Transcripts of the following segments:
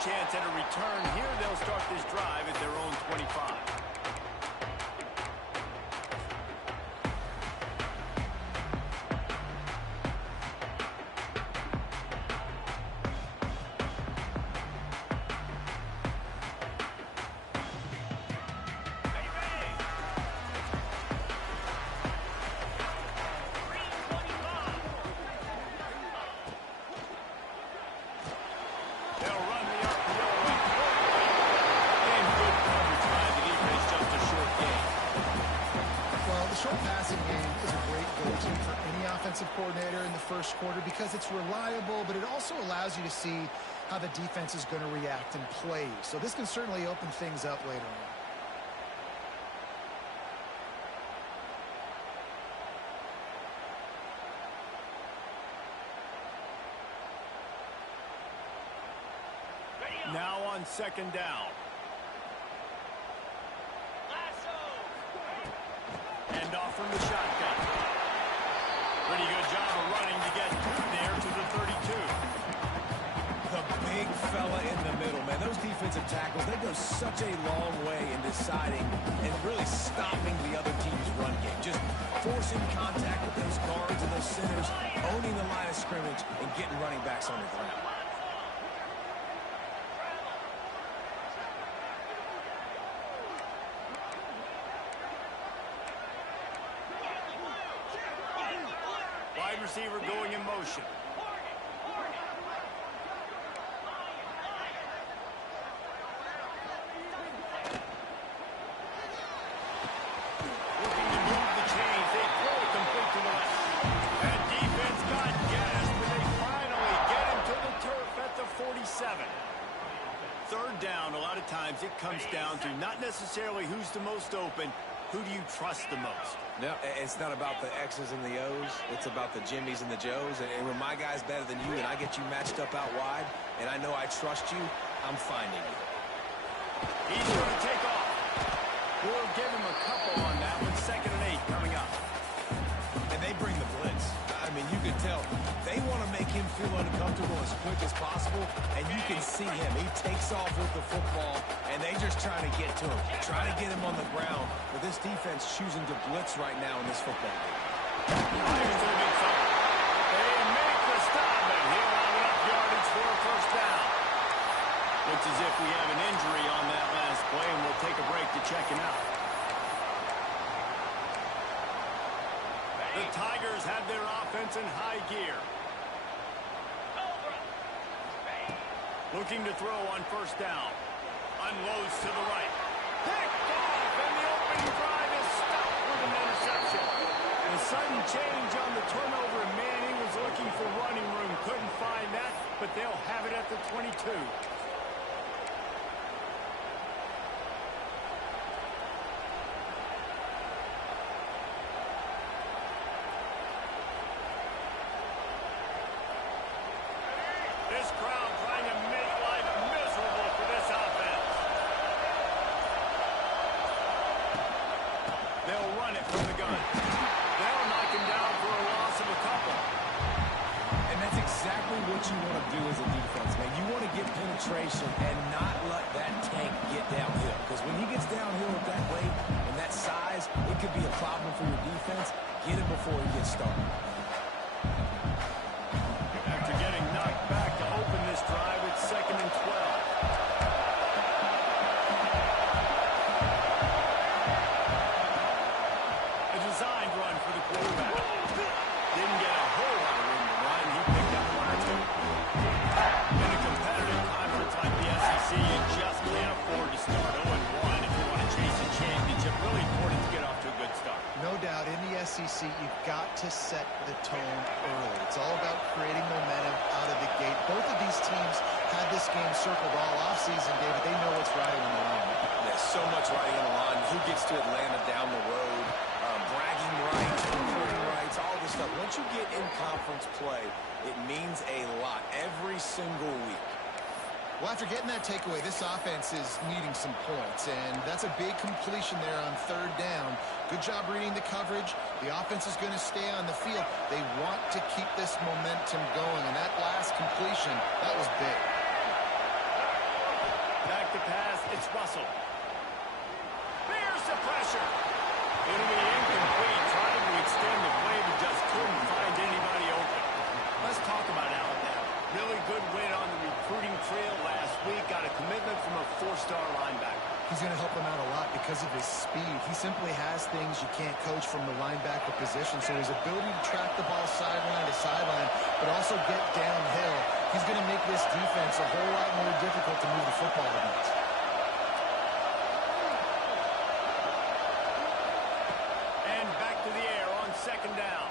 chance at a return here. They'll start this drive at their own 25. Coordinator in the first quarter because it's reliable, but it also allows you to see how the defense is going to react and play. So this can certainly open things up later on. Now on second down. And off from the shotgun. Pretty good job of running to get there to the 32. The big fella in the middle, man. Those defensive tackles, they go such a long way in deciding and really stopping the other team's run game. Just forcing contact with those guards and those centers, owning the line of scrimmage, and getting running backs on the ground. Receiver going in motion. Looking to move the chains. They throw it complete to the left. And defense got gas, but they finally get him to the turf at the 47. Third down, a lot of times it comes down to not necessarily who's the most open, who do you trust the most? No, it's not about the X's and the O's. It's about the Jimmys and the Joes. And when my guy's better than you and I get you matched up out wide, and I know I trust you, I'm finding you. He's going to take off. We'll give him a couple on that one. 2nd and 8 coming up. And they bring the blitz. I mean, you can tell they want to make him feel uncomfortable as quick as possible, and you can see him. He takes off with the football, and they just trying to get to him, trying to get him on the ground. But this defense choosing to blitz right now in this football game. They make the stop, and he'll have enough yardage for a first down. Looks as if we have an injury on that last play, and we'll take a break to check him out. The Tigers have their offense in high gear. Looking to throw on first down. Unloads to the right. Picked off, and the opening drive is stopped with an interception. A sudden change on the turnover, and Manning was looking for running room. Couldn't find that, but they'll have it at the 22. This crowd trying to make life miserable for this offense. They'll run it from the gun. They'll knock him down for a loss of a couple. And that's exactly what you want to do as a defense, man. You want to get penetration and not let that tank get downhill. Because when he gets downhill with that weight and that size, it could be a problem for your defense. Get him before he gets started. After getting knocked back to open this drive, it's 2nd and 12. A designed run for the quarterback. Didn't get a whole lot of room to run. He picked up 1 or 2. In a competitive conference like the SEC, you just can't afford to start 0-1 if you want to chase a championship. Really important to get off to a good start. No doubt, in the SEC, you've got to set the tone early. It's all about creating momentum out of the gate. Both of these teams had this game circled all offseason, David. They know what's riding on the line. There's so much riding on the line. Who gets to Atlanta down the road? Bragging rights, recruiting rights, all this stuff. Once you get in conference play, it means a lot every single week. Well, after getting that takeaway, this offense is needing some points, and that's a big completion there on 3rd down. Good job reading the coverage. The offense is going to stay on the field. They want to keep this momentum going, and that last completion, that was big. It's Russell. Here's the pressure. It'll be incomplete. Trying to extend the play, but just couldn't find anybody open. Let's talk about Alabama. Really good win on the recruiting trail last week. Got a commitment from a four-star linebacker. He's going to help them out a lot because of his speed. He simply has things you can't coach from the linebacker position. So his ability to track the ball sideline to sideline, but also get downhill, he's going to make this defense a whole lot more difficult to move the football against. And back to the air on second down.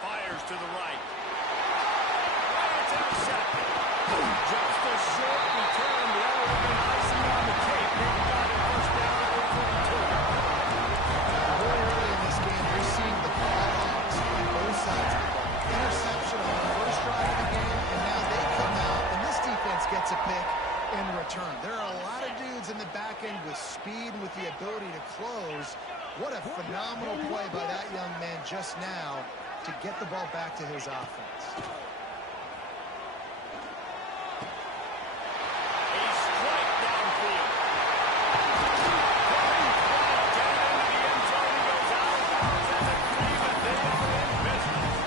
Fires to the right. It's intercepted. Just a short return. The other one been icing on the cake. They've got it first down at the 42. Very early in this game, we're seeing the ball hawks on both sides of the ball. Interception on the first drive of the game, and now they come out, and this defense gets a pick in return. There are a lot of dudes in the back end with speed and with the ability to close. What a phenomenal play by that young man just now to get the ball back to his offense. A strike downfield. Getting into the end zone. He goes out of bounds at the 3, but they are in business.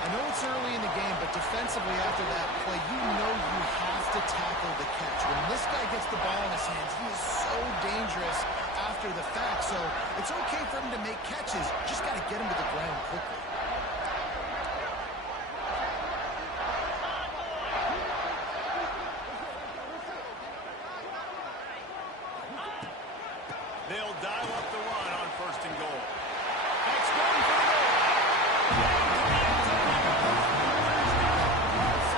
I know it's early in the game, but defensively after that play, you know you have to tackle the catch. When this guy gets the ball in his hands, he is so dangerous after the fact. So it's okay for him to make catches. Just got to get him to the ground quickly. They'll dial up the run on first and goal. That's going for the goal. Into the end zone he goes.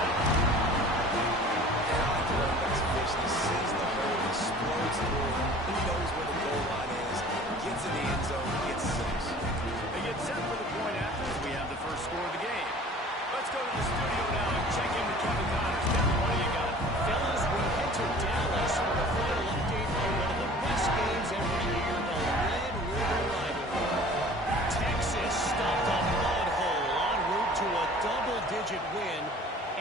And I like the running back's vision. He sees the hole, explodes through it. He knows where the goal line is. Gets in the end zone, gets 6. They get set for the point after as we have the first score of the game. Let's go to the studio now and check in with Kevin Connors. Kevin, what do you got? Fellas, we head to Dallas for the final update on one of the best games every year, the Red River Rivalry. Texas stopped a mud hole en route to a double-digit win,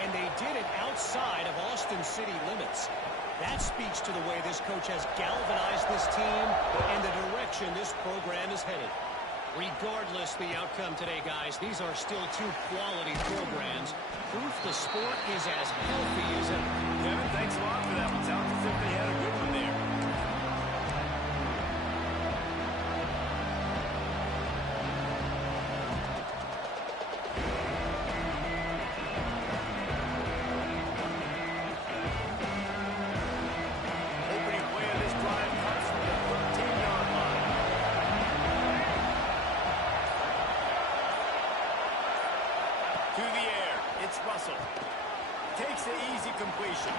and they did it outside of Austin City limits. That speaks to the way this coach has galvanized this team and the direction this program is headed. Regardless the outcome today, guys, these are still two quality programs. Proof the sport is as healthy as ever. Kevin, thanks a lot for that one. Sounds as if they had a good one there. Opening play of this drive comes from the 13-yard line. To the air, it's Russell. Takes the easy completion.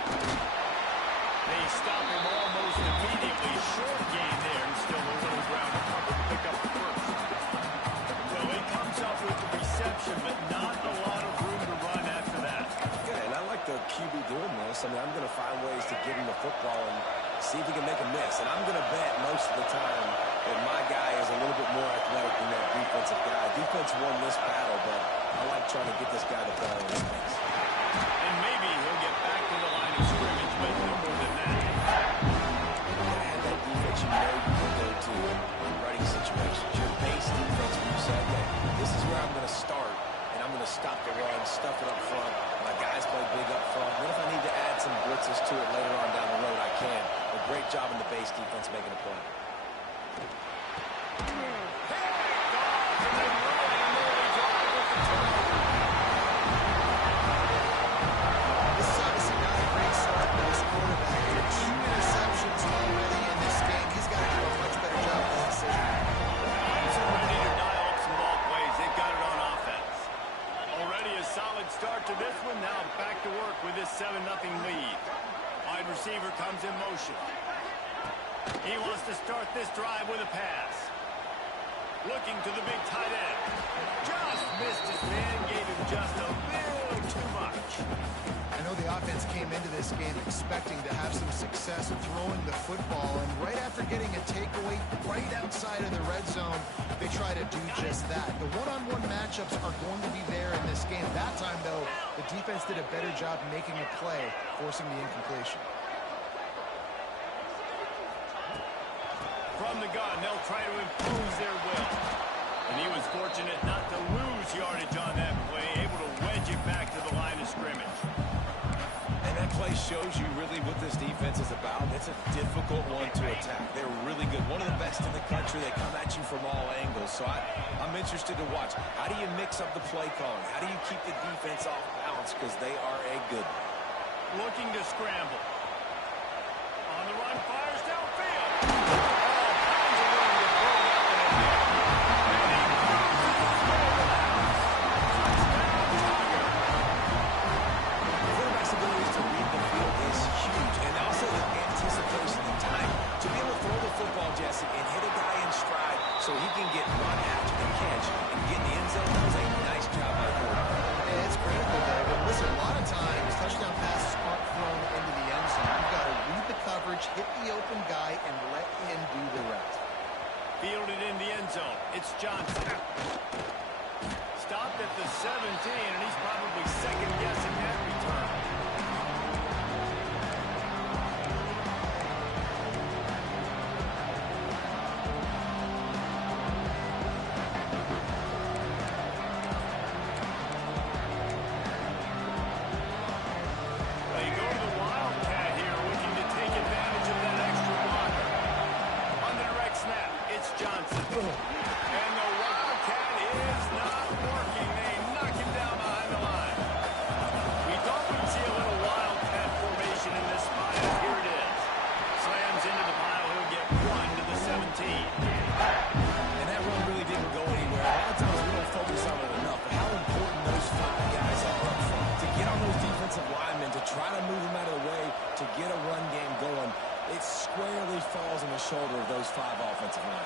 They stop him almost immediately. Short gain there, and still a little ground to cover to pick up the first. So he comes up with the reception, but not a lot of room to run after that. Yeah, and I like the QB doing this. I mean, I'm going to find ways to get him the football and see if he can make a miss. And I'm going to bet most of the time that my guy is a little bit more athletic than that defensive guy. Defense won this battle, but I like trying to get this guy the ball in space. And maybe he'll get back to the line of scrimmage, but no more than that. And that defense, you know you can go to in running situations. Your base defense, where you say, okay, this is where I'm going to start, and I'm going to stop the run, stuff it up front. My guys play big up front. Then if I need to add some blitzes to it later on down the road, I can. A great job in the base defense making a play. This is obviously not a great start for this quarterback. There are 2 interceptions already in this game. He's got to do a much better job with his decision. Clemson ready to dial up some ball plays. They've got it on offense. Already a solid start to this one. Now back to work with this 7-0 lead. Wide receiver comes in motion. He wants to start this drive with a pass. Looking to the big tight end. Just missed his man. Gave him just a little too much. I know the offense came into this game expecting to have some success throwing the football, and right after getting a takeaway right outside of the red zone, they try to do just that. The one-on-one matchups are going to be there in this game. That time, though, the defense did a better job making a play, forcing the incompletion. From the gun, they'll try to impose their will. And he was fortunate not to lose yardage on that play, able to wedge it back to the line of scrimmage. And that play shows you really what this defense is about. It's a difficult one to attack. They're really good. One of the best in the country. They come at you from all angles. So I'm interested to watch. How do you mix up the play calling? How do you keep the defense off balance? Because they are a good one. Looking to scramble. On the run, fires downfield. Jesse, and hit a guy in stride so he can get run after the catch and get in the end zone. That was a nice job by the quarterback. Yeah, it's critical, David. Listen, a lot of times touchdown passes aren't thrown into the end zone. You've got to read the coverage, hit the open guy, and let him do the rest. Fielded in the end zone. It's Johnson. Stopped at the 17, and he's probably second-guessing that return. Falls on the shoulder of those 5 offensive linemen.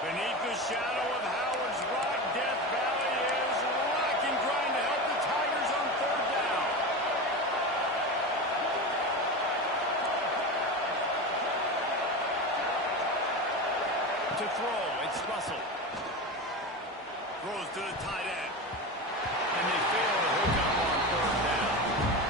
Beneath the shadow of Howard's rock, Death Valley is rocking, trying to help the Tigers on third down. To throw, it's Russell. Throws to the tight end. And they fail to hook up on third down.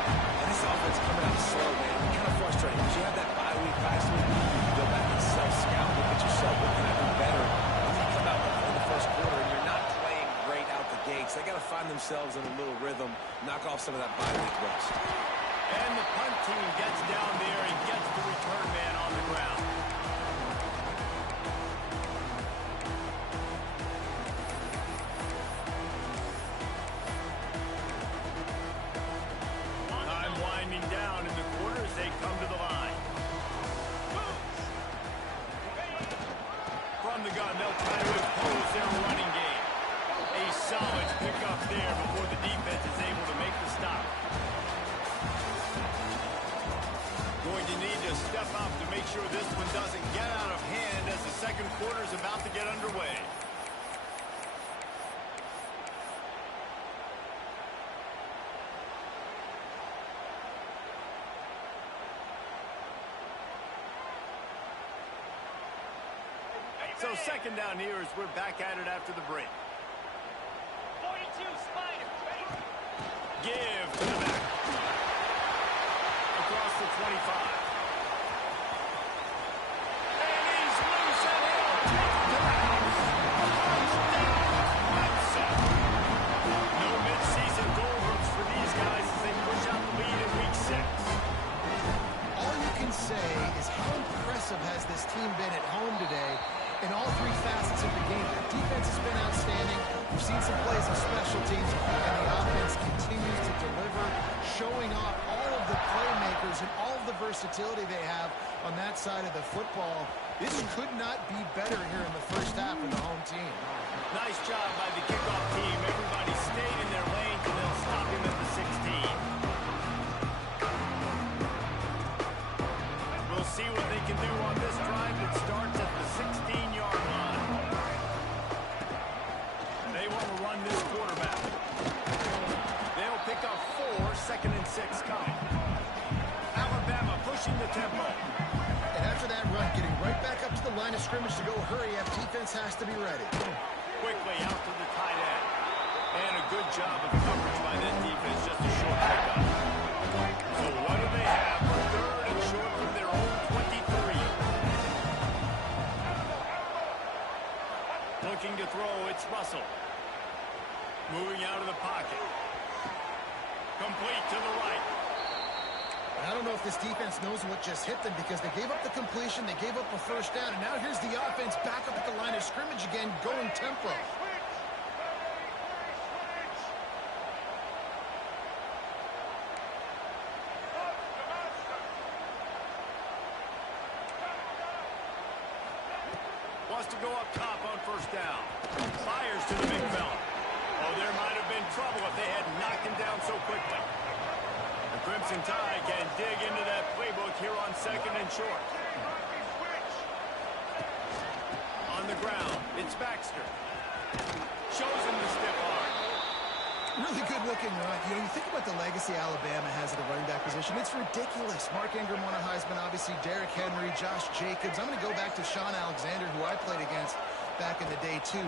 And this offense coming out slow, man. Kind of frustrating because you had that bye week last week. You go back and self-scout, look at yourself, what can I do better? And then you come out in the first quarter and you're not playing great out the gates. They got to find themselves in a little rhythm, knock off some of that bye week rust. And the punt team gets down there and gets the return man on the ground. Down in the quarter as they come to the line. From the gun, they'll try to impose their running game. A solid pickup there before the defense is able to make the stop. Going to need to step up to make sure this one doesn't get out of hand as the second quarter is about to get underway. So second down here as we're back at it after the break. 42 Spider. Give to the back. Across the 25. And he's loose and he'll take it to the house. Touchdown. No midseason goal hooks for these guys as they push out the lead in week 6. All you can say is how impressive has this team been at home today in all 3 facets of the game. The defense has been outstanding. We've seen some plays of special teams, and the offense continues to deliver, showing off all of the playmakers and all of the versatility they have on that side of the football. This could not be better here in the first half of the home team. Nice job by the kickoff team. Everybody stayed in their lanes, and they'll stop him at the 16. We'll see what they can do on this drive that starts at the 16-yard line. They want to run this quarterback. They'll pick up 4, 2nd and 6 coming. Alabama pushing the tempo. And after that run, getting right back up to the line of scrimmage to go hurry up, defense has to be ready. Quickly out to the tight end. And a good job of coverage by that defense, just a short pickup. So what do they have for third and short from their own 23? Looking to throw, it's Russell. Moving out of the pocket. Complete to the right. I don't know if this defense knows what just hit them because they gave up the completion, they gave up a first down, and now here's the offense back up at the line of scrimmage again, going tempo. Wants to go up top on first down. Fires to the big fella. Oh, there might have been trouble if they had knocked him down so quickly. The Crimson Tide can dig into that playbook here on second and short. On the ground, it's Baxter. Shows him the stiff arm. Really good looking run. You know, you think about the legacy Alabama has at the running back position. It's ridiculous. Mark Ingram won a Heisman, obviously Derrick Henry, Josh Jacobs. I'm going to go back to Sean Alexander, who I played against back in the day, too.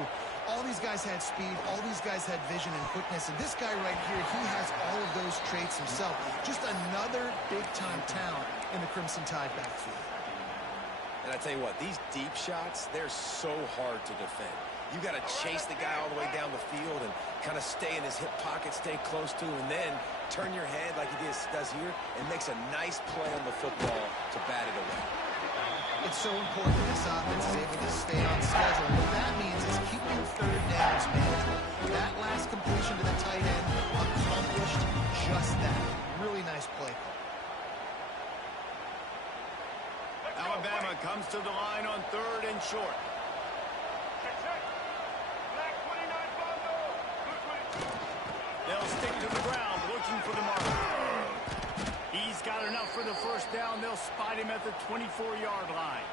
All these guys had speed. All these guys had vision and quickness. And this guy right here, he has all of those traits himself. Just another big-time talent in the Crimson Tide backfield. And I tell you what, these deep shots, they're so hard to defend. You got to chase the guy all the way down the field and kind of stay in his hip pocket, stay close to, and then turn your head like he does here and makes a nice play on the football to bat it away. It's so important this offense is able to stay on schedule. And what that means is keeping third downs manageable. That last completion to the tight end accomplished just that. Really nice play call. Alabama comes to the line on third and short. They'll stick to the ground looking for the mark. He's got enough for the first down. They'll spot him at the 24-yard line.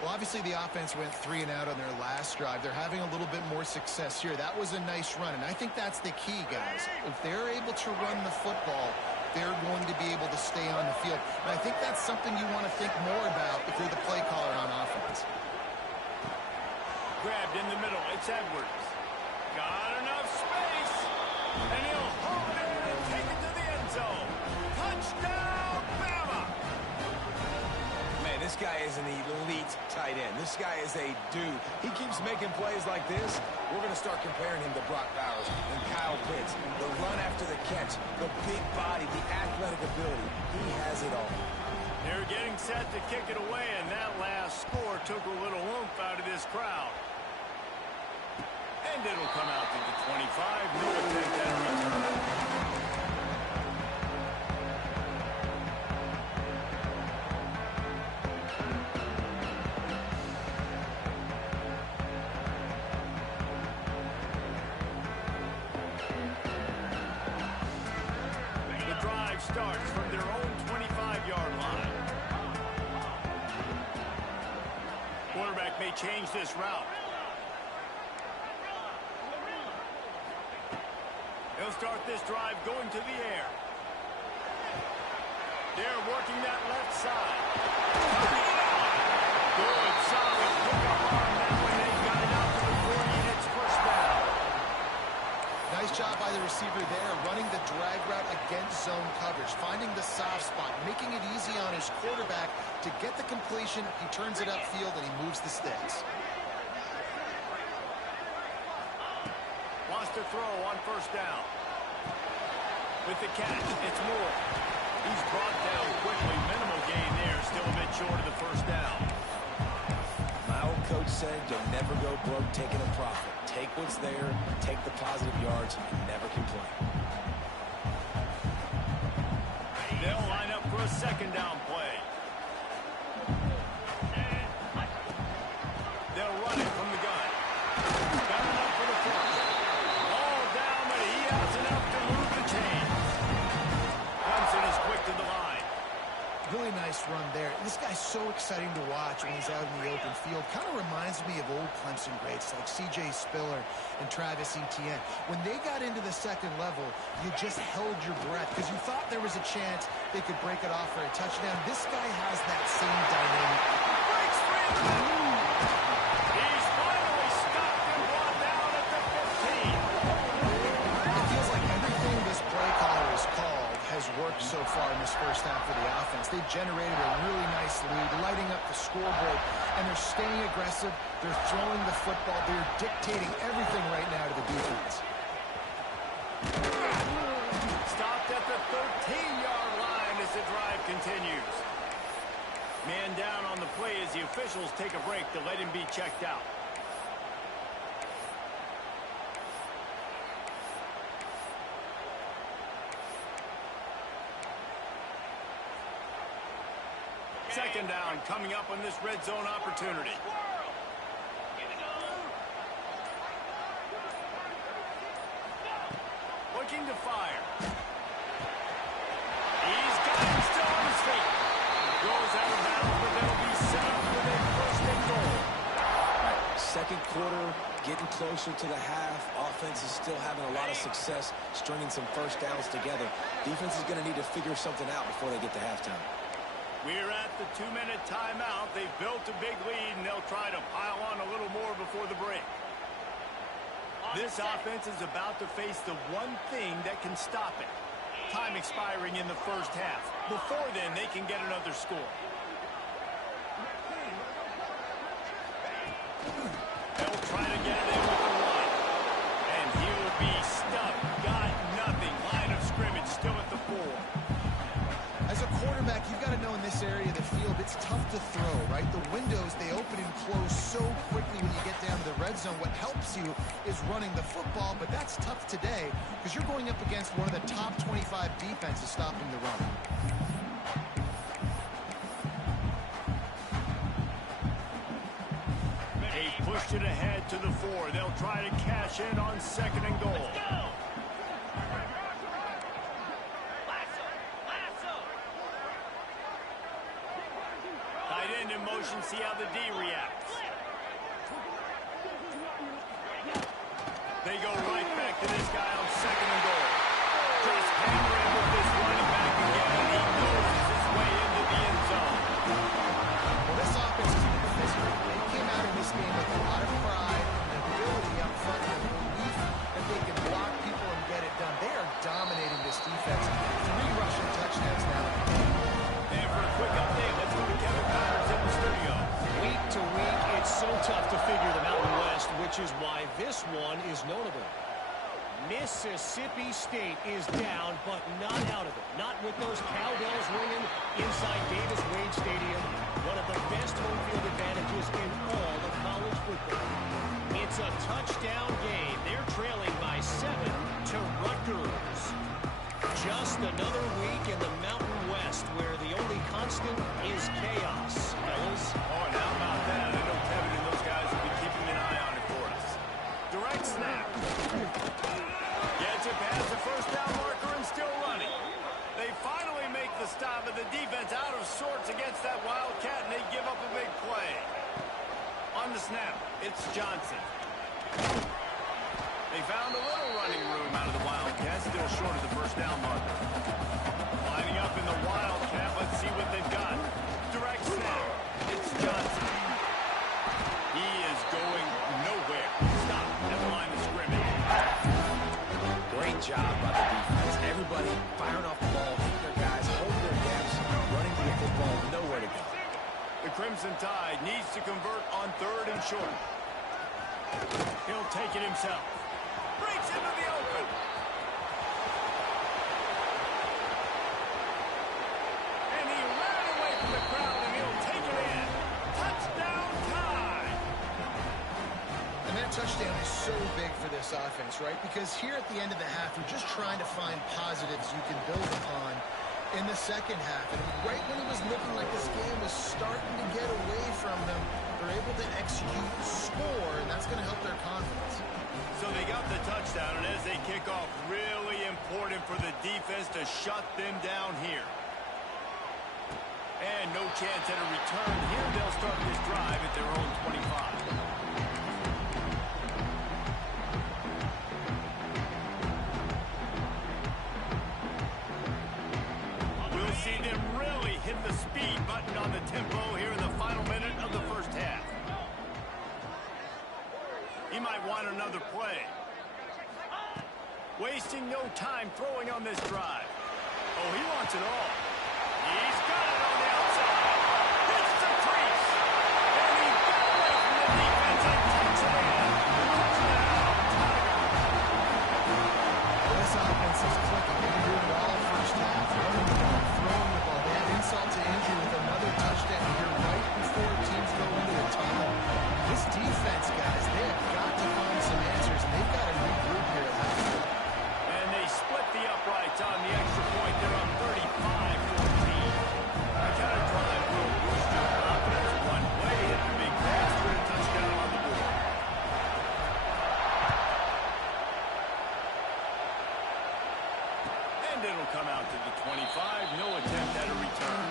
Well, obviously the offense went 3 and out on their last drive. They're having a little bit more success here. That was a nice run, and I think that's the key, guys. If they're able to run the football, they're going to be able to stay on the field. And I think that's something you want to think more about if you're the play caller on offense. Grabbed in the middle. It's Edwards. Got enough space. And he'll hold it in and take it to the end zone. Touchdown, Bama! Man, this guy is an elite tight end. This guy is a dude. He keeps making plays like this. We're going to start comparing him to Brock Bowers and Kyle Pitts. The run after the catch, the big body, the athletic ability. He has it all. They're getting set to kick it away, and that last score took a little oomph out of this crowd. And it'll come out to the 25. No attempt at a return. The drive starts from their own 25-yard line. Quarterback may change this route. He'll start this drive going to the air. They're working that left side. Good, solid pickup on that one. They got it out to the 40, and it's first down. Nice job by the receiver there, running the drag route against zone coverage, finding the soft spot, making it easy on his quarterback to get the completion. He turns it upfield, and he moves the sticks. Wants to throw on first down. With the catch, it's Moore. He's brought down quickly. Minimal gain there. Still a bit short of the first down. My old coach said you'll never go broke taking a profit. Take what's there, take the positive yards, and never complain. They'll line up for a second down play. They'll run it from the gun. Got enough for the first. All down, but he has enough to move the chains. Clemson is quick to the line. Really nice run there. This guy's so exciting to watch when he's out in the open field. Kind of reminds me of old Clemson greats like C.J. Spiller and Travis Etienne. When they got into the second level, you just held your breath because you thought there was a chance they could break it off for a touchdown. This guy has that same dynamic. Breaks free. He's finally stopped and brought down at the 15. they've generated a really nice lead, lighting up the scoreboard, and they're staying aggressive. They're throwing the football. They're dictating everything right now to the defense. Stopped at the 13-yard line as the drive continues. Man down on the play as the officials take a break to let him be checked out. Second down coming up on this red zone opportunity. Looking to fire. He's got him still on his feet. Goes out of bounds, but they'll be set up with a first and goal. Second quarter, getting closer to the half. Offense is still having a lot of success stringing some first downs together. Defense is going to need to figure something out before they get to halftime. We're at the 2-minute timeout. They've built a big lead, and they'll try to pile on a little more before the break. This offense is about to face the one thing that can stop it. Time expiring in the first half. Before then, they can get another score. They'll try to get it in with the run. And he'll be stuck. Got nothing. Line of scrimmage still at the 4. As a quarterback, you've got to know in this area of the field, it's tough to throw, right? The windows, they open and close so quickly when you get down to the red zone. What helps you is running the football, but that's tough today because you're going up against one of the top 25 defenses stopping the run. They've pushed it ahead to the 4. They'll try to cash in on second and goal. Tight end in motion, see how the D reacts. They go right back to this guy on second and goal. Just hammering with this running back again, and he noses his way into the end zone. Well, this offense is going to physical. They came out in this game with a lot of pride and ability up front and belief that they can block people and get it done. They are dominating this defense. 3 rushing touchdowns now. And for a quick update, let's go to Kevin Powers in the studio. Week to week, it's so tough to figure the Mountain West, which is why this one is notable. Mississippi State is down, but not out of it. Not with those cowbells ringing inside Davis-Wade Stadium. One of the best home field advantages in all of college football. It's a touchdown game. They're trailing by 7 to Rutgers. Just another week in the Mountain West where the only constant is chaos, fellas. Oh, and how about that? I know Kevin and those guys will be keeping an eye on it for us. Direct snap. Gets it past the first down marker and still running. They finally make the stop, and the defense out of sorts against that Wildcat, and they give up a big play. On the snap, it's Johnson. They found a little running room out of the Wildcat, still short of the first down marker. Lining up in the Wildcat, let's see what they've got. Direct snap, it's Johnson. He is going nowhere. Stop at the line of scrimmage. Great job by the defense. Everybody firing off the ball, hitting their guys, holding their gaps, running to the football, nowhere to go. The Crimson Tide needs to convert on 3rd and short. He'll take it himself. Breaks into the open. And he ran away from the crowd, and he'll take it in. Touchdown Tide. And that touchdown is so big for this offense, right? Because here at the end of the half, you're just trying to find positives you can build upon in the second half. And right when it was looking like this game was starting to get away from them, they're able to execute, score, and that's going to help their confidence. So they got the touchdown, and as they kick off, really important for the defense to shut them down here. And no chance at a return here. They'll start this drive at their own 25. We'll see them really hit the speed button on the tempo here in the final minute of the first half. He might want another play. Wasting no time throwing on this drive. Oh, he wants it all. He's got it on the outside. Hits the crease. And he got away from the defense and takes it in. Touchdown, Tiger. This offense is clicking. They've been doing it all first half. Running the ball, throwing the ball. They had insult to injury with another touchdown here right before teams go into the tunnel. This defense, guys, they have got to find some answers, and they've got a new group here at halftime. And they split the uprights on the extra point. They're up 35-14. That kind of drive will boost your confidence. One play, hit the big pass, with a touchdown on the board. And it'll come out to the 25. No attempt at a return.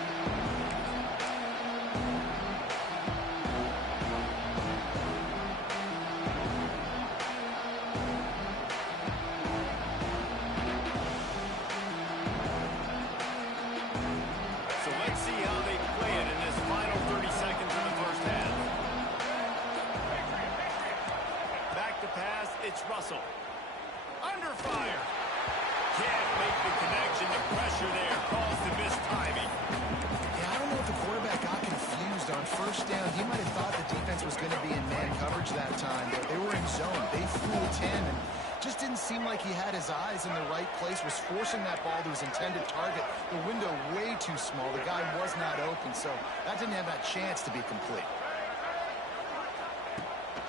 So let's see how they play it in this final 30 seconds of the first half. Back to pass, it's Russell. Under fire. Can't make the connection. The pressure there caused the missed timing. Yeah, I don't know if the quarterback got confused on first down. He might have thought the defense was going to be in man coverage that time, but they were in zone. They flew 10 and just didn't seem like he had his eyes in the right place, was forcing that ball to his intended target. The window way too small. The guy was not open, so that didn't have that chance to be complete.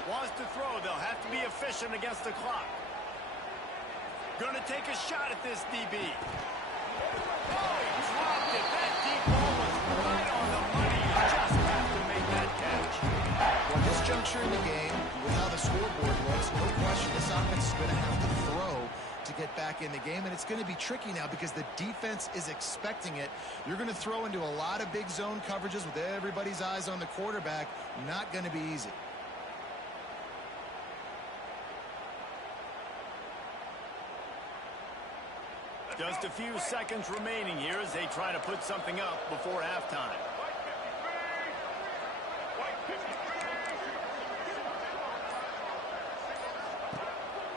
Wants to throw. They'll have to be efficient against the clock. Going to take a shot at this DB. Oh, he dropped it. That deep ball was right on the money. You just have to make that catch. Well, at this juncture in the game, with how the scoreboard looks, no question this offense is going to have to throw to get back in the game, and it's going to be tricky now because the defense is expecting it. You're going to throw into a lot of big zone coverages with everybody's eyes on the quarterback. Not going to be easy. Just a few seconds remaining here as they try to put something up before halftime.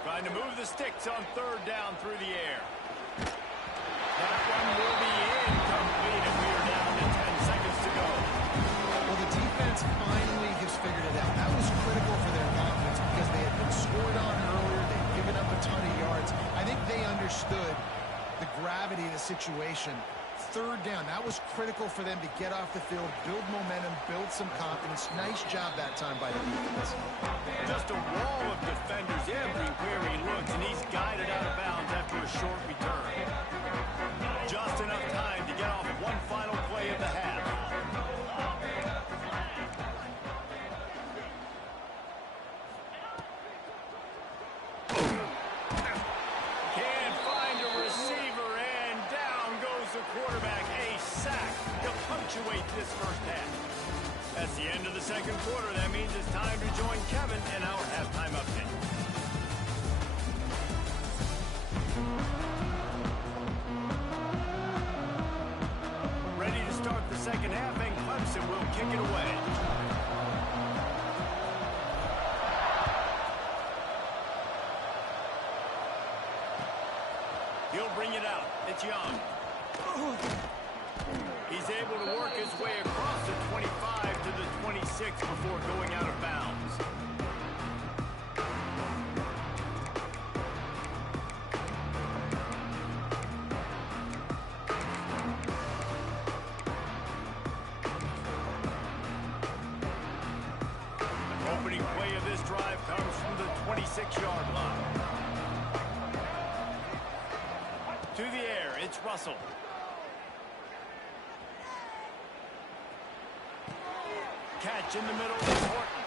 Trying to move the sticks on third down through the air. That one will be incomplete, and we are down to 10 seconds to go. Well, the defense finally has figured it out. That was critical for their confidence because they had been scored on earlier. They'd given up a ton of yards. I think they understood the gravity of the situation. Third down, that was critical for them to get off the field, build momentum, build some confidence. Nice job that time by the defense. Just a wall of defenders everywhere he looks, and he's guided out of bounds after a short return. Just enough time to get off one final play of the half. Can't find a receiver, and down goes the quarterback. A sack to punctuate this first half. That's the end of the second quarter. That means it's time to join Kevin in our halftime update. Ready to start the second half, and Clemson will kick it away. He'll bring it out. It's Young. He's able to work his way across the 25 to the 26 before going out of bounds. The opening play of this drive comes from the 26-yard line. To the air, it's Russell. Catch in the middle is Horton.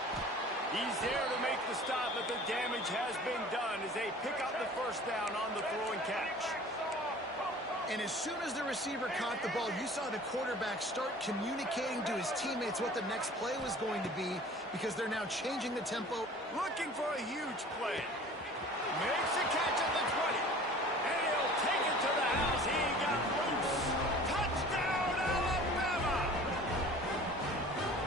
He's there to make the stop, but the damage has been done as they pick up the first down on the throw and catch. And as soon as the receiver caught the ball, you saw the quarterback start communicating to his teammates what the next play was going to be because they're now changing the tempo. Looking for a huge play. Makes a catch at the 20. And he'll take it to the house. He got loose. Touchdown, Alabama!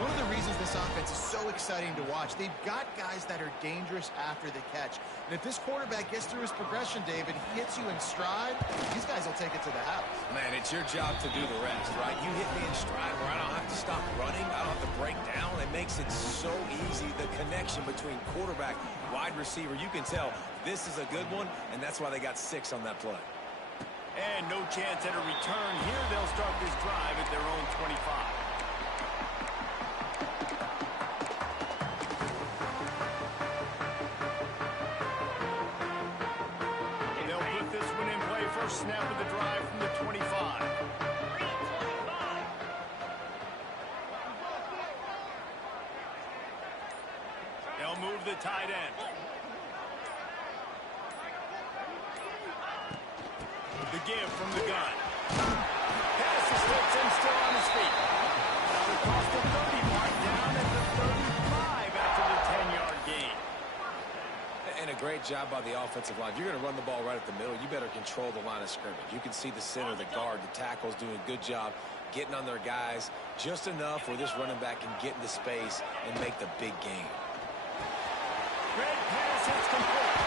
One one of the reasons this offense is so exciting to watch. They've got guys that are dangerous after the catch. And if this quarterback gets through his progression, David, hits you in stride, these guys will take it to the house. Man, it's your job to do the rest, right? You hit me in stride where I don't have to stop running. I don't have to break down. It makes it so easy, the connection between quarterback, wide receiver. You can tell this is a good one, and that's why they got 6 on that play. And no chance at a return here. They'll start this drive at their own 25. First snap of the drive from the 25. They'll move the tight end. The give from the gun. Pass slips in, still on his feet. Now across the 30 mark, down at the 35 after the 10-yard gain. And a great job by the offensive line. If you're going to run the ball right at the middle, you better control the line of scrimmage. You can see the center, the guard, the tackles doing a good job getting on their guys just enough where this running back can get into space and make the big game. Red pass hits complete.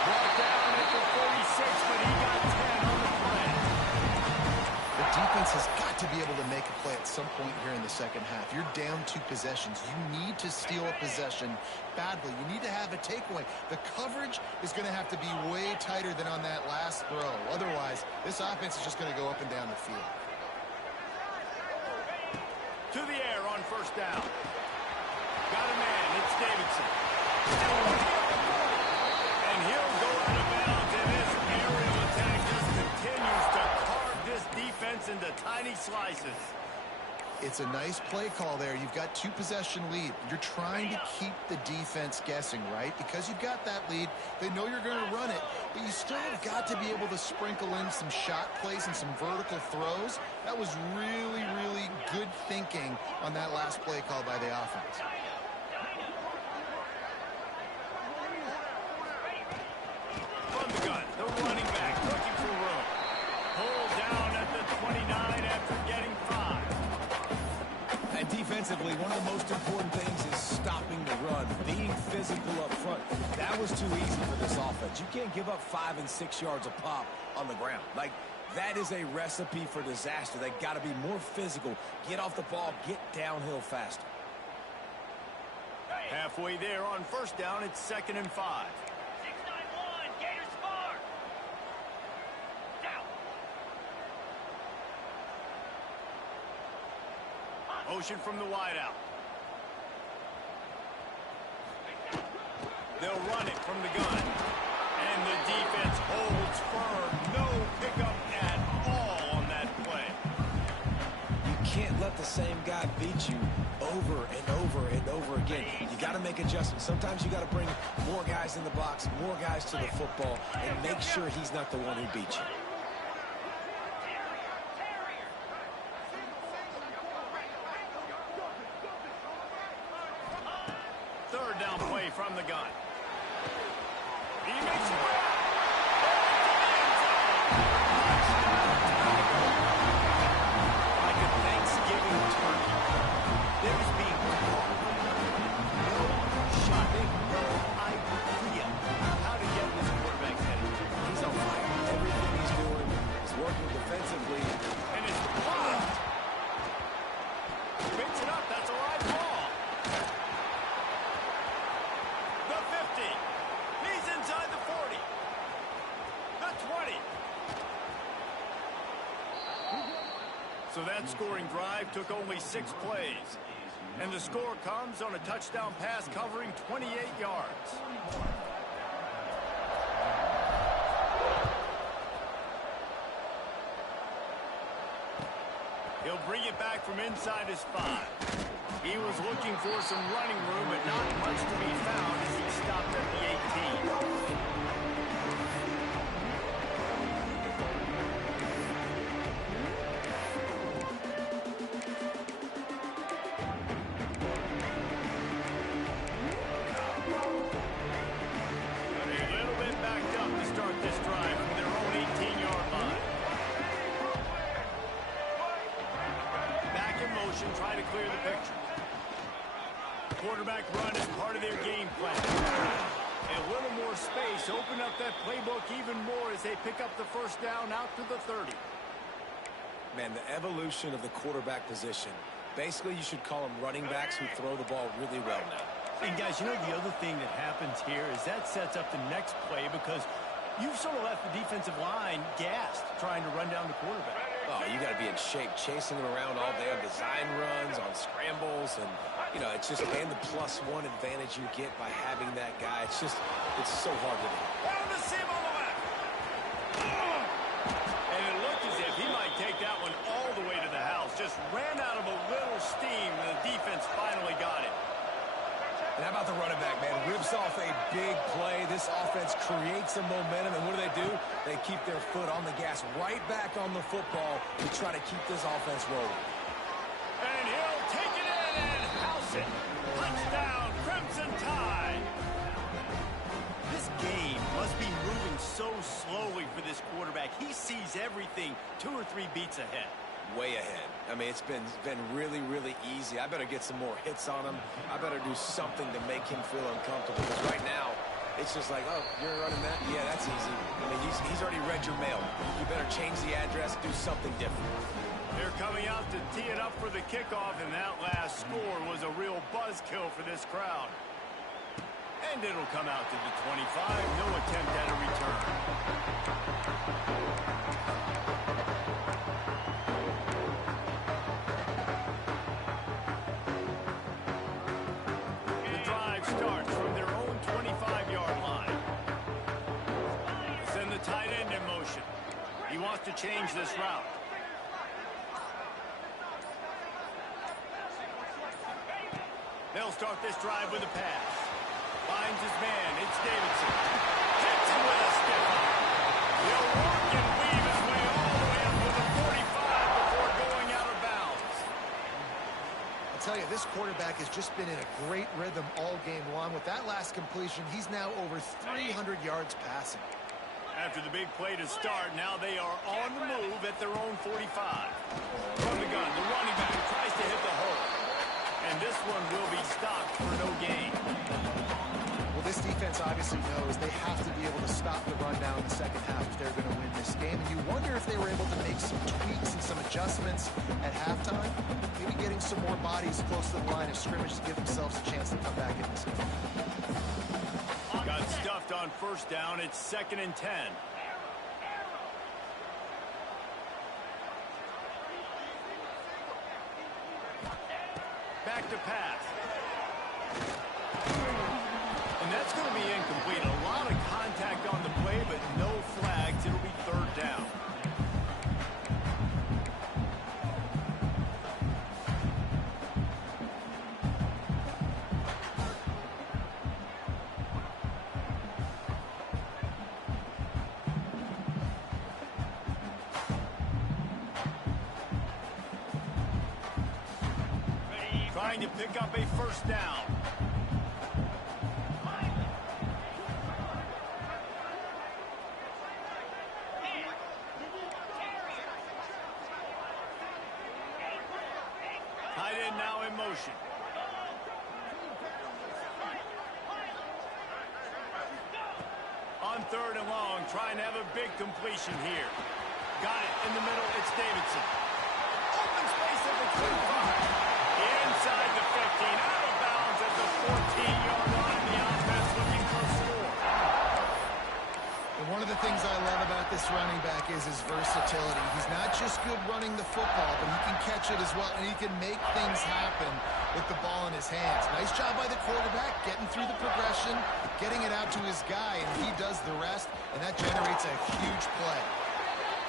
Brought down at the 46, but he got 10 on the play. The defense has got to be able to make a play at some point here in the second half. You're down 2 possessions. You need to steal a possession badly. You need to have a takeaway. The coverage is going to have to be way tighter than on that last throw. Otherwise, this offense is just going to go up and down the field. To the air on first down. Got a man. It's Davidson. And he'll go out of bounds, and this aerial attack just continues to carve this defense into tiny slices. It's a nice play call there. You've got 2 possession lead. You're trying to keep the defense guessing, right? Because you've got that lead. They know you're going to run it, but you still have got to be able to sprinkle in some shot plays and some vertical throws. That was really, really good thinking on that last play call by the offense. From the gun, the running back looking for room. Pulled down at the 29 after getting 5. And defensively, one of the most important things is stopping the run, being physical up front. That was too easy for this offense. You can't give up 5 and 6 yards a pop on the ground. Like, that is a recipe for disaster. They got to be more physical, get off the ball, get downhill faster. Halfway there on first down, it's 2nd and 5. 6-9-1, Gators score. Down. Motion from the wideout. They'll run it from the gun. And the defense holds firm. No pickup at all on that play. You can't let the same guy beat you over and over and over again. You got to make adjustments. Sometimes you got to bring more guys in the box, more guys to the football, and make sure he's not the one who beat you. Third down play from the gun. He makes it. Like a Thanksgiving turkey. There's being caught. No shot. They have no idea how to get this quarterback's head. He's on fire. Everything he's doing is working defensively. And it's blocked. Picks it up. That's a live ball. The 50. He's inside the 40. The 20. So that scoring drive took only 6 plays. And the score comes on a touchdown pass covering 28 yards. He'll bring it back from inside his 5. He was looking for some running room, but not much to be found as he stopped at the 18. Try to clear the picture. quarterback run is part of their game plan. And a little more space, open up that playbook even more as they pick up the first down out to the 30. Man, the evolution of the quarterback position. Basically, you should call them running backs who throw the ball really well now. And guys, you know the other thing that happens here is that sets up the next play because you've sort of left the defensive line gassed trying to run down the quarterback. Oh, you got to be in shape, chasing him around all day on design runs, on scrambles, and, you know, it's just, and the +1 advantage you get by having that guy. It's just, it's so hard to do. Down the seam on the left. And it looked as if he might take that one all the way to the house. Just ran out of a little steam, and the defense finally got it. And how about the running back, man? Rips off a big play. This offense creates some momentum, and what do? They keep their foot on the gas right back on the football to try to keep this offense rolling. And he'll take it in and house it. Touchdown, Crimson Tide. This game must be moving so slowly for this quarterback. He sees everything 2 or 3 beats ahead. Way ahead. I mean, it's been really, really easy. I better get some more hits on him. I better do something to make him feel uncomfortable. Because right now, it's just like, oh, you're running that? Yeah, that's easy. I mean, he's already read your mail. You better change the address, do something different. They're coming out to tee it up for the kickoff, and that last score was a real buzzkill for this crowd. And it'll come out to the 25. No attempt at a return. Starts from their own 25-yard line. Send the tight end in motion. He wants to change this route. They'll start this drive with a pass. Finds his man. It's Davidson. Hits him with a stiff arm. He'll walk and weave his way all the way up to the 45 before going out of bounds. I'll tell you, this quarterback has just been in a great rhythm all game long. With that last completion, he's now over 300 yards passing. After the big play to start, now they are on the move at their own 45. From the gun, the running back tries to hit the hole. And this one will be stopped for no gain. Well, this defense obviously knows they have to be able to stop the run down in the second half if they're going to win this game. And you wonder if they were able to make some tweaks and some adjustments at halftime. Maybe getting some more bodies close to the line of scrimmage to give themselves a chance to come back in this game. Got stuffed on first down. It's 2nd and 10. Back to pass. And that's going to be incomplete. A lot of contact on the play, but no flags. It'll be 3rd down. Trying to pick up a first down. Tight end now in motion. On 3rd and long, trying to have a big completion here. Got it in the middle. It's Davidson. Open space at the 25. Inside the 15, out of bounds at the 14-yard line. The offense looking for a score. And one of the things I love about this running back is his versatility. He's not just good running the football, but he can catch it as well, and he can make things happen with the ball in his hands. Nice job by the quarterback, getting through the progression, getting it out to his guy, and he does the rest, and that generates a huge play.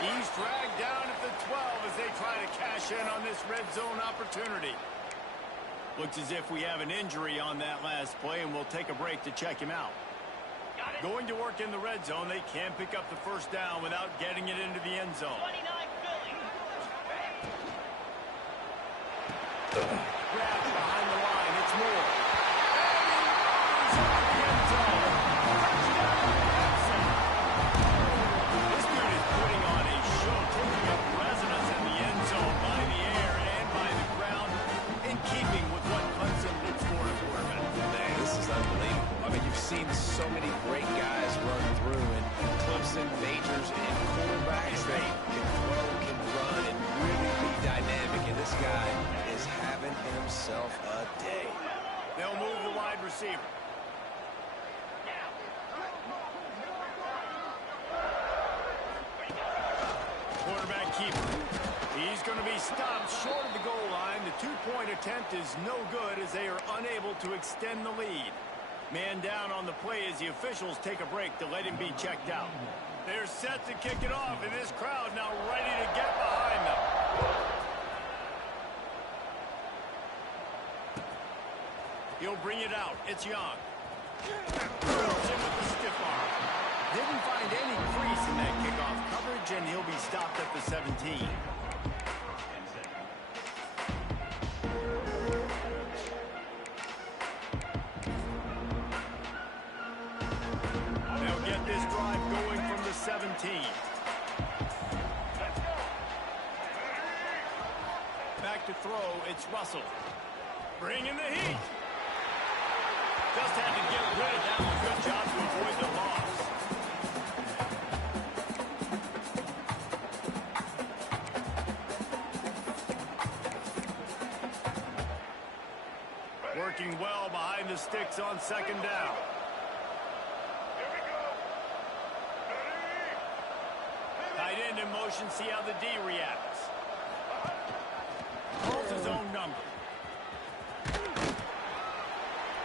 He's dragged down at the 12 as they try to cash in on this red zone opportunity. Looks as if we have an injury on that last play, and we'll take a break to check him out. Going to work in the red zone. They can pick up the first down without getting it into the end zone. 29 Philly. Grab behind the line. It's Moore. And he runs into the end zone. Touchdown, Clemson. This dude is putting on a show, taking up residence in the end zone by the air and by the ground, in keeping with what Clemson looks for in a quarterback. seen so many great guys run through, and Clemson majors in quarterbacks that can throw, can run, and really be dynamic. And this guy is having himself a day. They'll move the wide receiver. Quarterback keeper. He's going to be stopped short of the goal line. The two-point attempt is no good as they are unable to extend the lead. Man down on the play as the officials take a break to let him be checked out. They're set to kick it off, and this crowd now ready to get behind them. He'll bring it out. It's Young. Throws him with the stiff arm. Didn't find any crease in that kickoff coverage, and he'll be stopped at the 17. They'll get this drive going from the 17. Back to throw, it's Russell. Bringing the heat. Just had to get rid of that one. Good job to avoid the loss. Working well behind the sticks on second down. Tight end in motion, see how the D reacts. Calls his own number.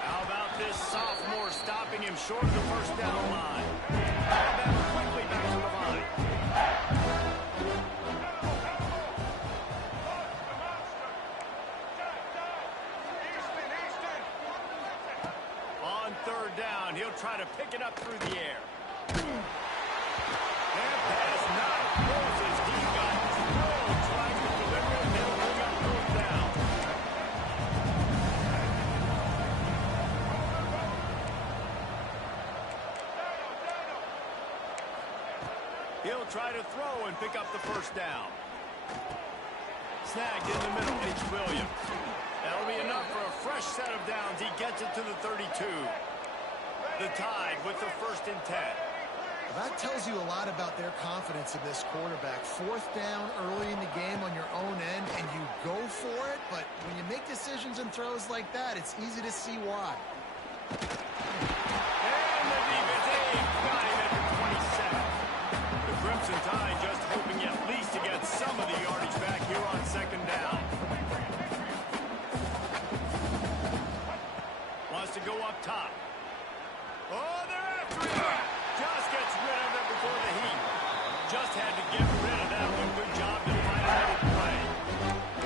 How about this sophomore stopping him short of the first down line? Alabama quickly back to the line. On third down, he'll try to pick it up through the air. That pass not closes. He got drilled trying to deliver it. They'll bring up fourth down. He'll try to throw and pick up the first down. Snagged in the middle. It's Williams. That'll be enough for a fresh set of downs. He gets it to the 32. The Tide with the 1st and 10. That tells you a lot about their confidence in this quarterback. Fourth down early in the game on your own end, and you go for it, but when you make decisions and throws like that, it's easy to see why. And the defense got him at the 27. The Crimson Tide just hoping at least to get some of the yardage back here on second down. Wants to go up top. Oh, they're after him! Just gets rid of it before the heat. Just had to get rid of that one. Good job to find out the play.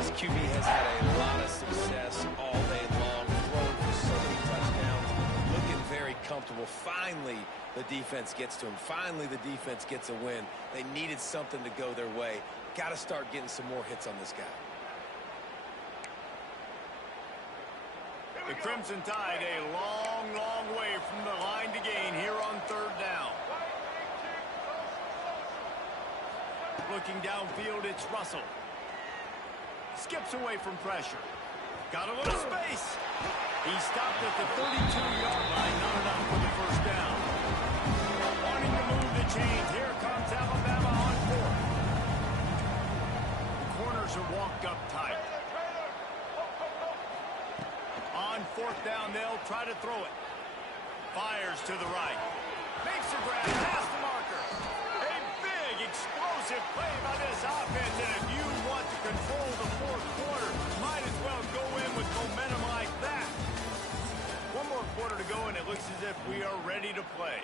This QB has had a lot of success all day long, throwing for so many touchdowns, looking very comfortable. Finally, the defense gets to him. Finally, the defense gets a win. They needed something to go their way. Got to start getting some more hits on this guy. The Crimson Tide a long, long way from the line to gain here on third down. Looking downfield, it's Russell. Skips away from pressure. Got a little space. He stopped at the 32-yard line, not enough for the first down. Wanting to move the chains. Here comes Alabama on fourth. The corners are walked up tight. On fourth down, they'll try to throw it. Fires to the right. Makes the grab past the marker. A big, explosive play by this offense. And if you want to control the fourth quarter, might as well go in with momentum like that. One more quarter to go, and it looks as if we are ready to play.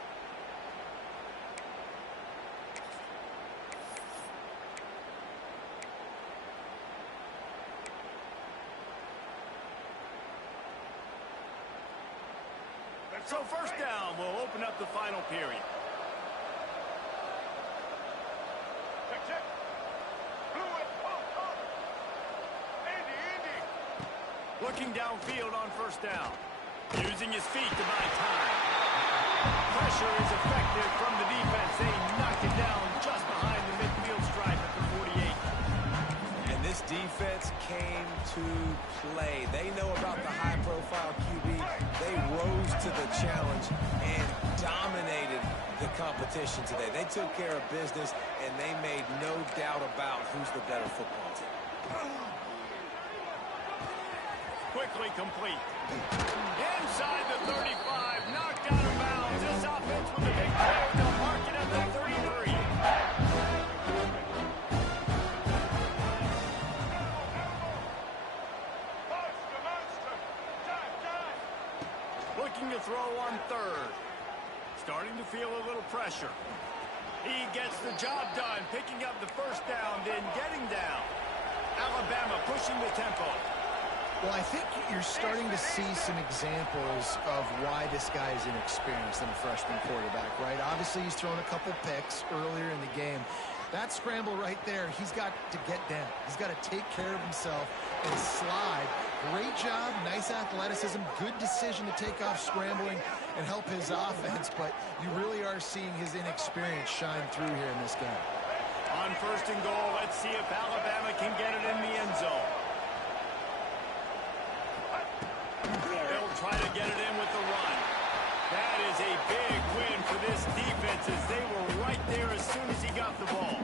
So first down will open up the final period. Looking downfield on first down. Using his feet to buy time. Pressure is effective from the defense. They knock it down just behind the midfield stripe at the 48. And this defense came to play. They know about the high-profile QB. They rose to to the challenge and dominated the competition today. They took care of business, and they made no doubt about who's the better football team. Quickly complete. Inside the 35, knocked out of bounds. This offense with a big play. They'll mark it at the 33. Looking to throw on third. Starting to feel a little pressure. He gets the job done, picking up the first down, then getting down. Alabama pushing the tempo. Well, I think you're starting to see some examples of why this guy is inexperienced in a freshman quarterback, right? Obviously, he's thrown a couple picks earlier in the game. That scramble right there, he's got to get down. He's got to take care of himself and slide. Great job, nice athleticism, good decision to take off scrambling and help his offense, but you really are seeing his inexperience shine through here in this game. On first and goal, let's see if Alabama can get it in the end zone. They'll try to get it in with the run. That is a big win for this defense as they were right there as soon as he got the ball.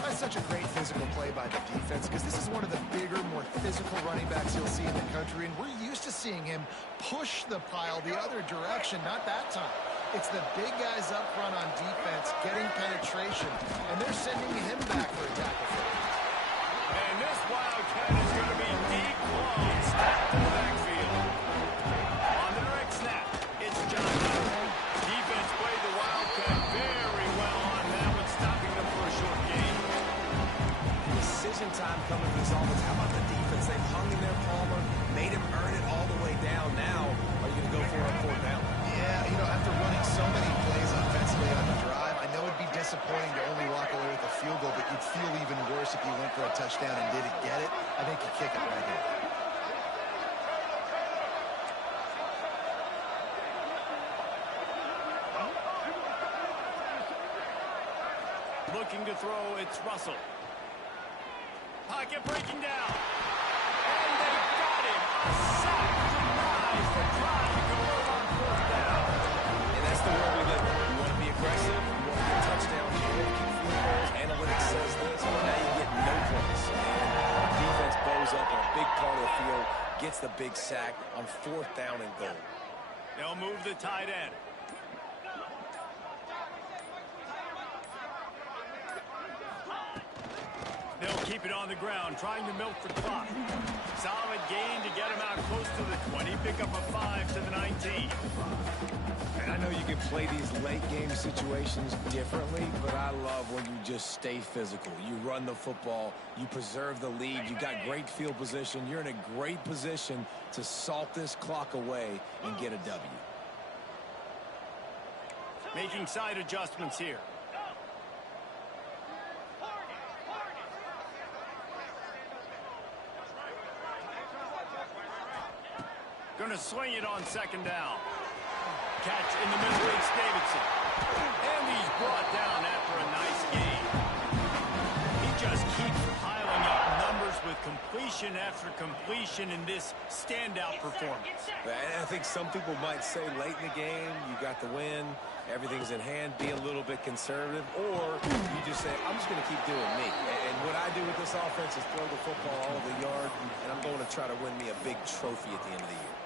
That's such a great physical play by the defense because this is one of the bigger, more physical running backs you'll see in the country, and we're used to seeing him push the pile the other direction, not that time. It's the big guys up front on defense getting penetration, and they're sending him back for a tackle. And this Wildcat is going to be deep long, snapped to the backfield. On the direct snap, it's John. Defense played the Wildcat very well on that one, stopping them for a short gain. Decision time coming to this offense. How about the defense? They've hung in their Palmer, made him earn it all the way down. Now, are you going to go for it on fourth down? Yeah, after running so many plays offensively on the drive, I know it'd be disappointing to only walk away with a field goal, but you'd feel even worse if you went for a touchdown and didn't get it. I think you kick it right here. Looking to throw, it's Russell. Pocket breaking down. And they got him. A sack denies the try to convert on fourth down. And that's the world we live in. You want to be aggressive, you want to get touchdowns, you want to kick field goals. Analytics says this, but now you get no points. And defense bows up in a big part of the field, gets the big sack on fourth down and goal. They'll move the tight end. They'll keep it on the ground, trying to milk the clock. Solid gain to get him out close to the 20. Pick up a 5 to the 19. And I know you can play these late game situations differently, but I love when you just stay physical. You run the football, you preserve the lead, you got great field position. You're in a great position to salt this clock away and get a W. Making side adjustments here. Going to swing it on second down. Catch in the middle, it's Davidson. And he's brought down after a nice gain. He just keeps piling up numbers with completion after completion in this standout performance. And I think some people might say late in the game, you got the win, everything's in hand, be a little bit conservative, or you just say, I'm just going to keep doing me. And what I do with this offense is throw the football all over the yard, and I'm going to try to win me a big trophy at the end of the year.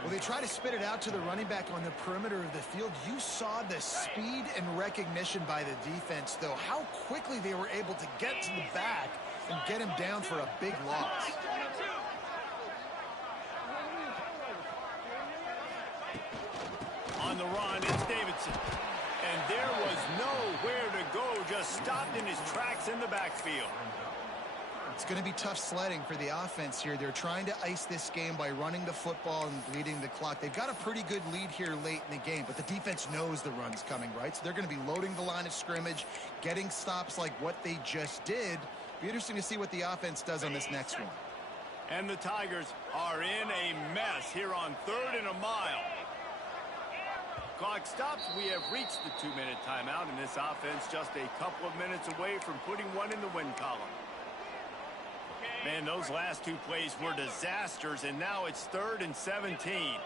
Well, they try to spit it out to the running back on the perimeter of the field. You saw the speed and recognition by the defense, though, how quickly they were able to get to the back and get him down for a big loss. On the run, it's Davidson. And there was nowhere to go, just stopped in his tracks in the backfield. It's going to be tough sledding for the offense here. They're trying to ice this game by running the football and bleeding the clock. They've got a pretty good lead here late in the game, but the defense knows the run's coming, right? So they're going to be loading the line of scrimmage, getting stops like what they just did. Be interesting to see what the offense does on this next one. And the Tigers are in a mess here on 3rd and a mile. Clock stops. We have reached the 2-minute timeout, and this offense just a couple of minutes away from putting one in the win column. Man, those last two plays were disasters, and now it's 3rd and 17.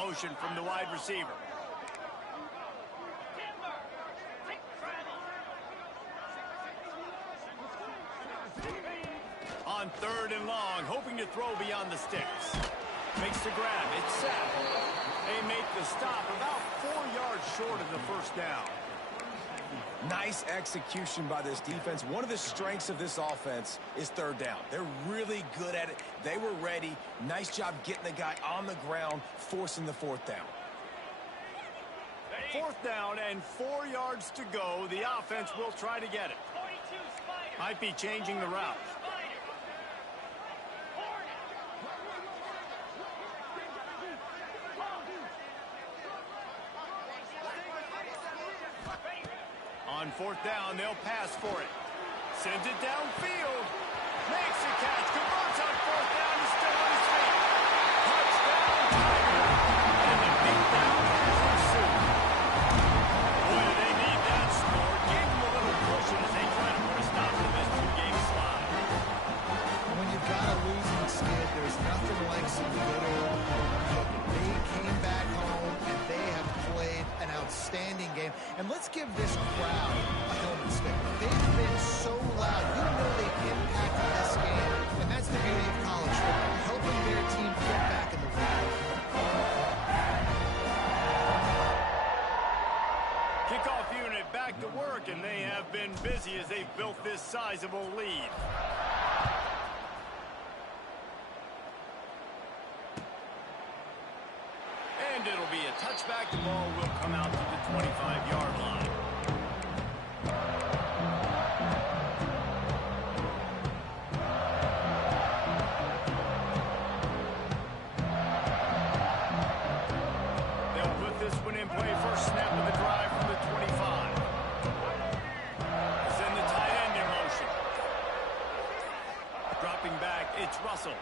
motion from the wide receiver. On 3rd and long, hoping to throw beyond the sticks. Makes the grab. It's set. They make the stop about 4 yards short of the first down. Nice execution by this defense. One of the strengths of this offense is 3rd down. They're really good at it. They were ready. Nice job getting the guy on the ground, forcing the 4th down. 4th down and 4 yards to go. The offense will try to get it. Might be changing the route. On 4th down, they'll pass for it. Sends it downfield. Makes the catch. Converts on 4th down. He's still on his feet. Touchdown, Tiger. And the beatdown has ensued. Boy, do they need that score. Give them a little cushion as they try to put a stop to this 2-game slide. When you've got a losing skid, there's nothing like some good old cooking. They came back home, and they have played an outstanding game. And let's give this crowd a helmet stick. They've been so loud. You know they've impacted this game. And that's the beauty of college football, helping their team get back in the win. Kickoff unit back to work, and they have been busy as they've built this sizable lead. And it'll be a touchback. The ball will come out to the 25-yard line. They'll put this one in play. First snap of the drive from the 25. Send the tight end in motion. Dropping back, it's Russell.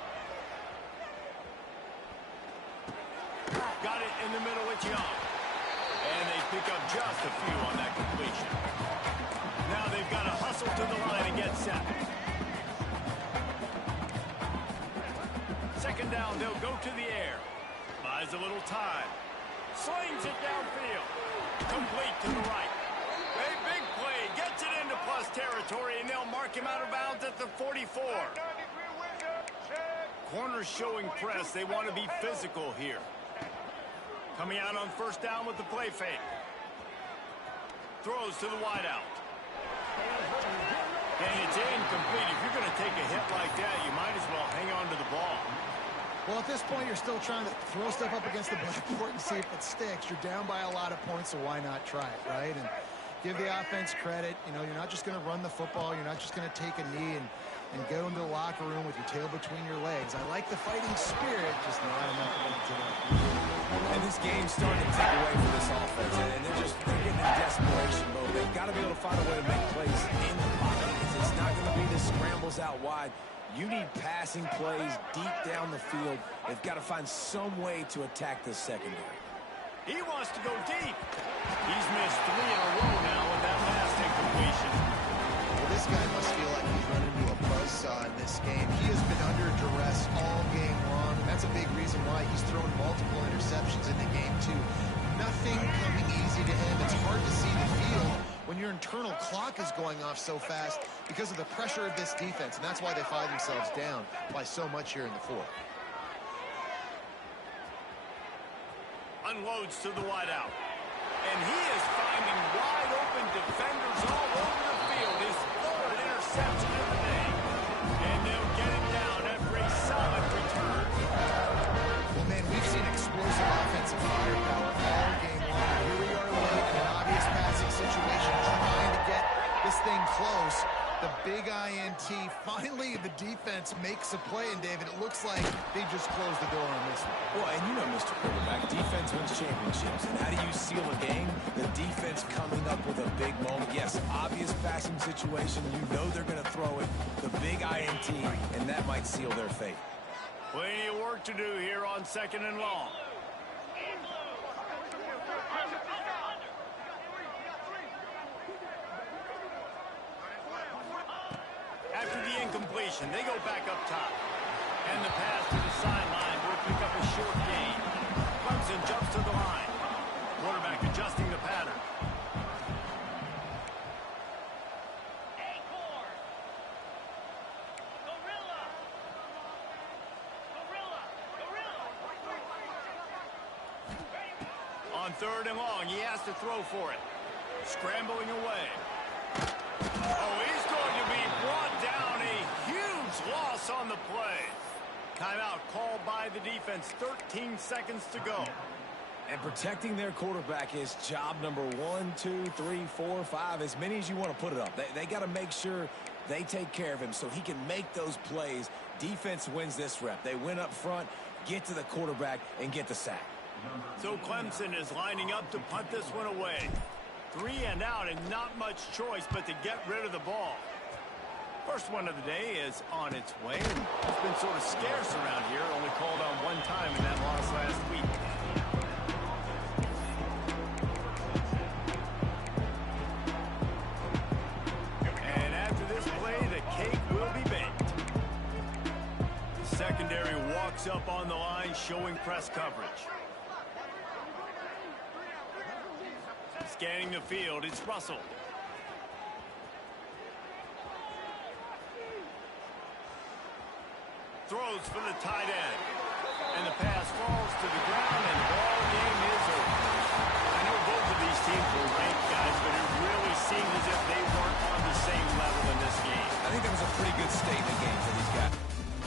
Got it in the middle with Young. And they pick up just a few on that completion. Now they've got to hustle to the line and get set. 2nd down, they'll go to the air. Buys a little time. Slings it downfield. Complete to the right. A big play. Gets it into plus territory, and they'll mark him out of bounds at the 44. Corners showing press. They want to be physical here. Coming out on 1st down with the play fake. Throws to the wideout. And it's incomplete. If you're going to take a hit like that, you might as well hang on to the ball. Well, at this point, you're still trying to throw stuff up against the blackboard and see if it sticks. You're down by a lot of points, so why not try it, right? And give the offense credit. You know, you're not just going to run the football. You're not just going to take a knee and go into the locker room with your tail between your legs. I like the fighting spirit, just not enough of it today. And this game's starting to take away from this offense, and they're getting in desperation mode. They've got to be able to find a way to make plays in the pocket. It's not going to be the scrambles out wide. You need passing plays deep down the field. They've got to find some way to attack this secondary. He wants to go deep. He's missed 3 in a row now with that last incompletion. Well, this guy must feel like he's run into a buzzsaw in this game. He has been under duress all game long, and that's a big reason why he's thrown multiple interceptions in the game, too. Nothing coming easy to him. It's hard to see the field when your internal clock is going off so fast because of the pressure of this defense, and that's why they find themselves down by so much here in the 4th. Unloads to the wideout. And he is finding wide open defenders all over the field. His 3rd interception of the day. And they'll get him down after a solid return. Well, man, we've seen explosive offensive firepower all game long. Here we are late in an obvious passing situation, trying to get this thing close. The big INT. Finally, the defense makes a play, and David, it looks like they just closed the door on this one. Well, and you know, Mr. Quarterback, defense wins championships. And how do you seal a game? The defense coming up with a big moment. Yes, obvious passing situation. You know they're going to throw it. The big INT, and that might seal their fate. Plenty of work to do here on 2nd and long. After the incompletion, they go back up top. And the pass to the sideline will pick up a short gain. Clemson and jumps to the line. Quarterback adjusting the pattern. Acorn. Gorilla. Gorilla. Gorilla. On 3rd and long, he has to throw for it. Scrambling away. Oh, he's going to be brought down. A huge loss on the play. Timeout called by the defense. 13 seconds to go. And protecting their quarterback is job number 1, 2, 3, 4, 5, as many as you want to put it up. They got to make sure they take care of him so he can make those plays. Defense wins this rep. They win up front, get to the quarterback, and get the sack. So Clemson is lining up to punt this one away. 3 and out, and not much choice but to get rid of the ball. First one of the day is on its way. It's been sort of scarce around here. Only called on one time in that loss last week. And after this play, the cake will be baked. Secondary walks up on the line, showing press coverage. Scanning the field, it's Russell. Throws for the tight end. And the pass falls to the ground, and the ball game is over. I know both of these teams were ranked, guys, but it really seemed as if they weren't on the same level in this game. I think that was a pretty good statement.